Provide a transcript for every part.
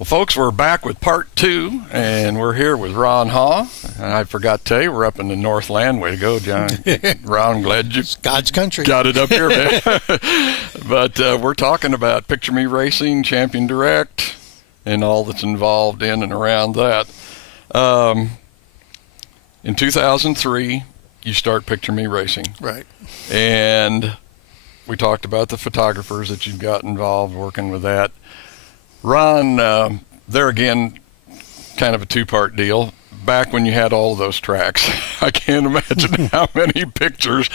Well, folks, we're back with part 2, and we're here with Ron Haw. And I forgot to tell you, we're up in the Northland. Way to go, John. Ron, I'm glad you God's country. got it up here, man. But we're talking about Picture Me Racing, Champion Direct, and all that's involved in and around that. In 2003, you start Picture Me Racing. Right. And we talked about the photographers that you've got involved working with that. Ron, there again, kind of a two-part deal. Back when you had all of those tracks, I can't imagine how many pictures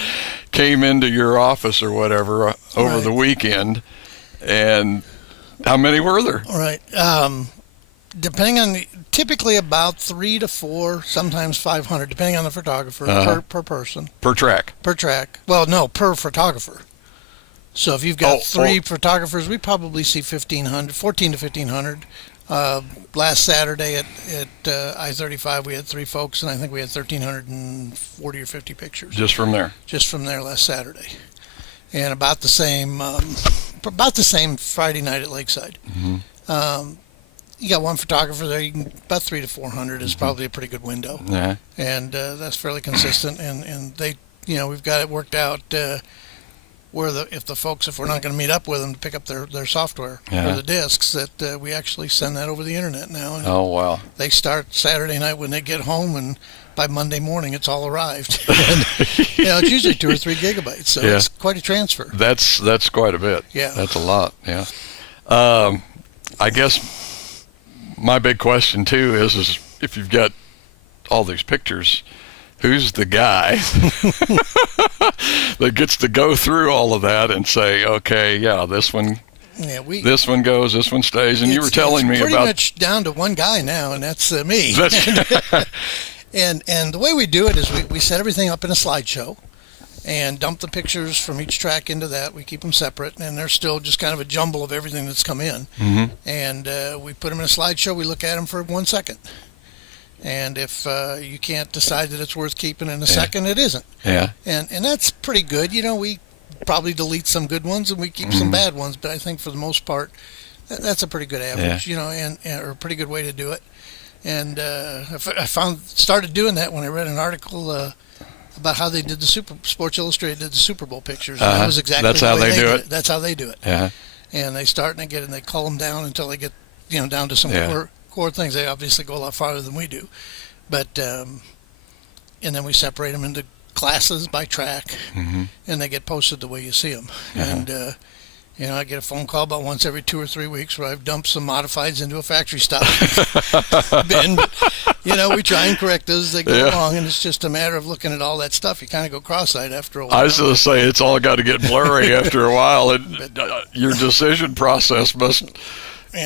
came into your office or whatever over the weekend. And how many were there? All right. Depending on typically about 3 to 4, sometimes 500, depending on the photographer per person. Per track? Per track. Well, no, per photographer. So if you've got 3 photographers, we probably see 14 to 1,500. Last Saturday at I-35, we had 3 folks, and I think we had 1,340 or 50 pictures. Just from there? Just from there last Saturday. And about the same Friday night at Lakeside. Mm-hmm. You got one photographer there, about 300 to 400 is probably a pretty good window. Yeah. And that's fairly consistent, and they, we've got it worked out where if we're not going to meet up with them to pick up their software or the discs, that we actually send that over the internet now. And oh, wow. They start Saturday night when they get home, and by Monday morning it's all arrived. And, it's usually 2 or 3 gigabytes, so it's quite a transfer. That's quite a bit. Yeah. That's a lot, yeah. I guess my big question, too, is if you've got all these pictures, who's the guy that gets to go through all of that and say, okay, this one this one goes, this one stays, and you were telling me about... It's pretty much down to one guy now, and that's me. And the way we do it is we set everything up in a slideshow and dump the pictures from each track into that. We keep them separate, and they're still just kind of a jumble of everything that's come in. Mm-hmm. And we put them in a slideshow. We look at them for 1 second. And if you can't decide that it's worth keeping in a second, it isn't. Yeah. And that's pretty good. We probably delete some good ones and we keep some bad ones, but I think for the most part, that's a pretty good average, and or a pretty good way to do it. And I started doing that when I read an article about how they did Sports Illustrated did the Super Bowl pictures. And that was exactly that's how they do it. That's how they do it. Yeah. And they start and they cull them down until they get down to some core things. They obviously go a lot farther than we do, but and then we separate them into classes by track, and they get posted the way you see them. And I get a phone call about once every 2 or 3 weeks where I've dumped some modifieds into a factory stock bin. But, we try and correct those as they go along, and it's just a matter of looking at all that stuff. You kind of go cross-eyed after a while. I was going to say, it's all got to get blurry after a while, and your decision process must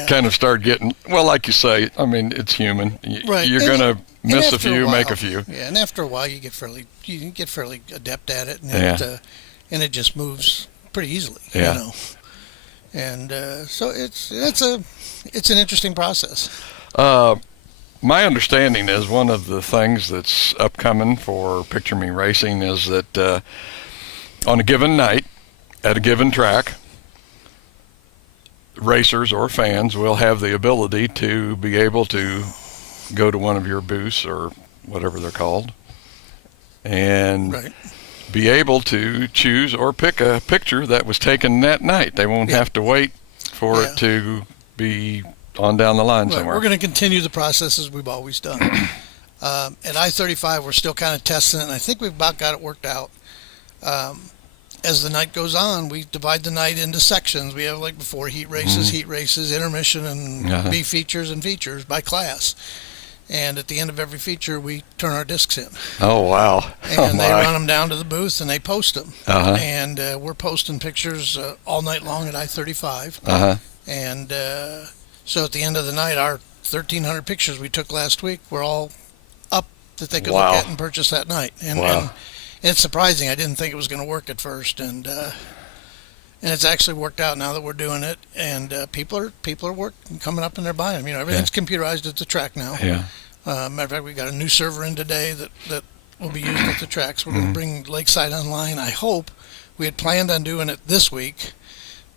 kind of start getting, well, like you say, I mean, it's human. You're going to miss a few, make a few. Yeah, and after a while, you get fairly adept at it, and it just moves pretty easily. And so it's an interesting process. My understanding is one of the things that's upcoming for Picture Me Racing is that on a given night, at a given track, racers or fans will have the ability to be able to go to one of your booths or whatever they're called and be able to choose or pick a picture that was taken that night. They won't have to wait for it to be on down the line somewhere. We're going to continue the process as we've always done. At I-35, we're still kind of testing it, and I think we've about got it worked out. As the night goes on, we divide the night into sections. We have, like before, heat races, intermission, and B features and features by class. And at the end of every feature, we turn our discs in. Oh, wow. And they run them down to the booth, and they post them. And we're posting pictures all night long at I-35. And so at the end of the night, our 1,300 pictures we took last week were all up that they could look at and purchase that night. And it's surprising. I didn't think it was going to work at first, and it's actually worked out now that we're doing it. And people are coming up and they're buying them. Everything's computerized at the track now. Matter of fact, we got a new server in today that will be used at the tracks. We're going to bring Lakeside online. I hope we had planned on doing it this week,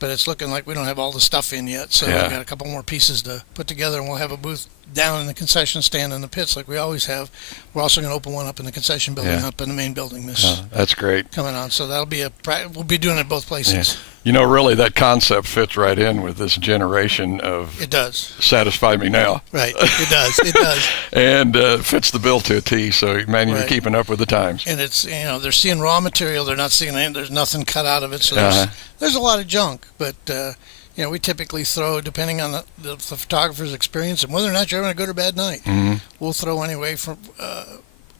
but it's looking like we don't have all the stuff in yet. So Yeah. we got a couple more pieces to put together, and we'll have a booth down in the concession stand in the pits like we always have. We're also going to open one up in the concession building Yeah. up in the main building this That's great. coming on. So that'll be we'll be doing it both places. You know, really, that concept fits right in with this generation of It does. Satisfy Me Now. Right. It does. It does. And fits the bill to a T. So, man, you're Right. keeping up with the times. And it's, they're seeing raw material. They're not seeing there's nothing cut out of it. So Uh-huh. there's a lot of junk. But, we typically throw, depending on the photographer's experience and whether or not you're having a good or bad night, we'll throw anyway from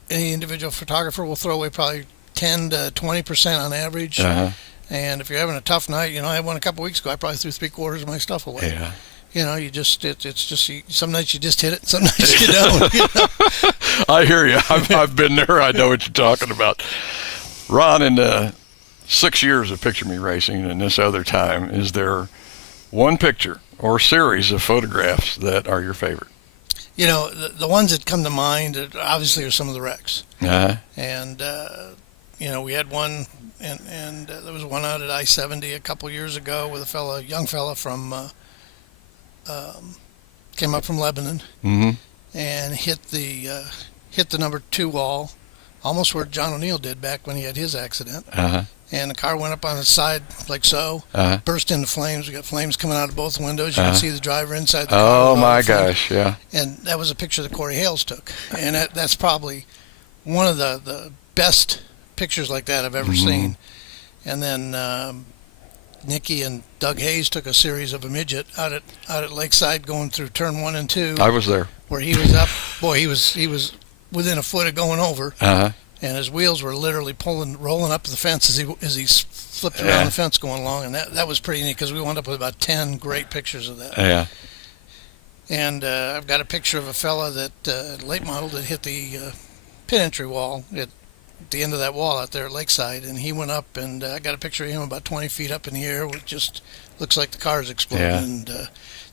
any individual photographer will throw away probably 10 to 20% on average. Uh-huh. And if you're having a tough night, I had one a couple weeks ago. I probably threw 3/4 of my stuff away. Yeah. You just it's just some nights you just hit it, some nights you don't. I hear you. I've been there. I know what you're talking about. Ron, in 6 years of Picture Me Racing and this other time, is there one picture or series of photographs that are your favorite? The ones that come to mind obviously are some of the wrecks. Uh-huh. And, we had one, and there was one out at I-70 a couple years ago with a young fella from, came up from Lebanon and hit the number 2 wall, almost where John O'Neill did back when he had his accident. Uh-huh. And the car went up on its side like so, burst into flames. We got flames coming out of both windows. You can see the driver inside the car. Oh, my gosh, yeah. And that was a picture that Corey Hales took. And that's probably one of the best pictures like that I've ever seen. And then Nikki and Doug Hayes took a series of a midget out at Lakeside going through turn 1 and 2. I was there. Where he was up. Boy, he was within a foot of going over. Uh-huh. And his wheels were literally rolling up the fence as he flipped around the fence going along. And that was pretty neat because we wound up with about 10 great pictures of that. Yeah. And I've got a picture of a fella late model that hit the pit entry wall at the end of that wall out there at Lakeside. And he went up, and I got a picture of him about 20 feet up in the air. It just looks like the car's exploding. Yeah. And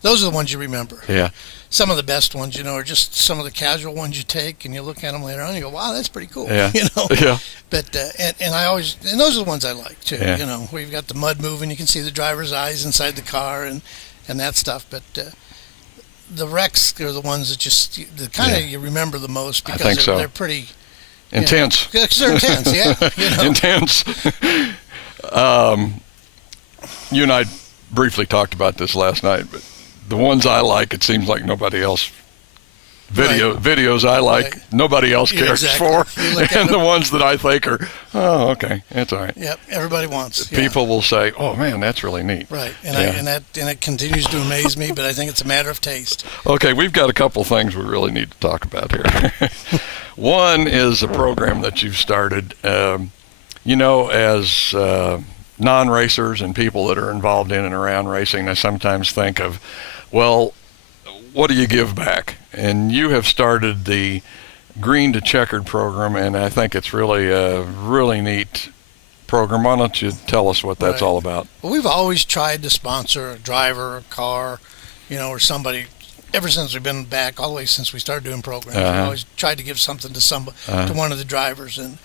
those are the ones you remember. Yeah. Some of the best ones, are just some of the casual ones you take, and you look at them later on, and you go, "Wow, that's pretty cool." Yeah. Yeah. But and those are the ones I like too. Yeah. Where you've got the mud moving, you can see the driver's eyes inside the car, and that stuff. But the wrecks are the ones that kind of you remember the most because think so. They're pretty Intense. They're intense, yeah. Intense. You and I briefly talked about this last night, but the ones I like, it seems like nobody else. Videos I like, nobody else cares for, and the ones that I think are, okay, that's all right. Yep, everybody wants. People will say, "Oh man, that's really neat." Right, and it continues to amaze me, but I think it's a matter of taste. Okay, we've got a couple things we really need to talk about here. One is a program that you've started. As non-racers and people that are involved in and around racing, I sometimes think of, well, what do you give back? And you have started the Green to Checkered program, and I think it's really a really neat program. Why don't you tell us what that's all about? Well, we've always tried to sponsor a driver, a car, or somebody. Ever since we've been back, all the way since we started doing programs, we've always tried to give something to to one of the drivers, and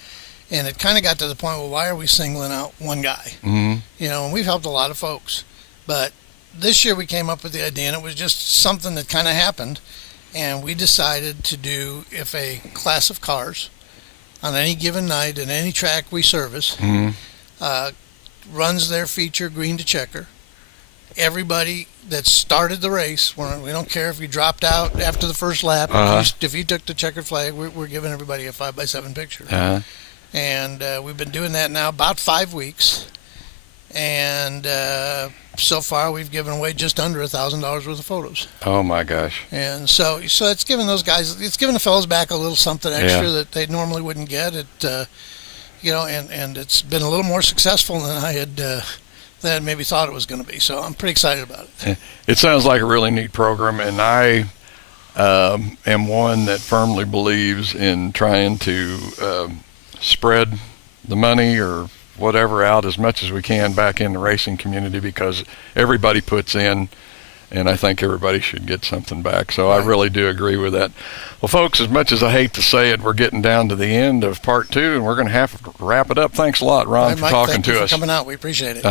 it kind of got to the point, well, why are we singling out one guy? And we've helped a lot of folks, but this year we came up with the idea, and it was just something that kind of happened, and we decided to do, if a class of cars on any given night at any track we service runs their feature Green to Checker, everybody that started the race, we don't care if you dropped out after the first lap, if you took the checkered flag, we're giving everybody a 5x7 picture. And we've been doing that now about 5 weeks, and so far we've given away just under $1,000 worth of photos. Oh my gosh! And so it's giving the fellows back a little something extra that they normally wouldn't get. And it's been a little more successful than I had maybe thought it was going to be. So I'm pretty excited about it. It sounds like a really neat program, and I am one that firmly believes in trying to spread the money or whatever out as much as we can back in the racing community, because everybody puts in, and I think everybody should get something back. So I really do agree with that. Well, folks, as much as I hate to say it, we're getting down to the end of part 2, and we're going to have to wrap it up. Thanks a lot, Ron, for talking to us. Thank you for coming out. We appreciate it.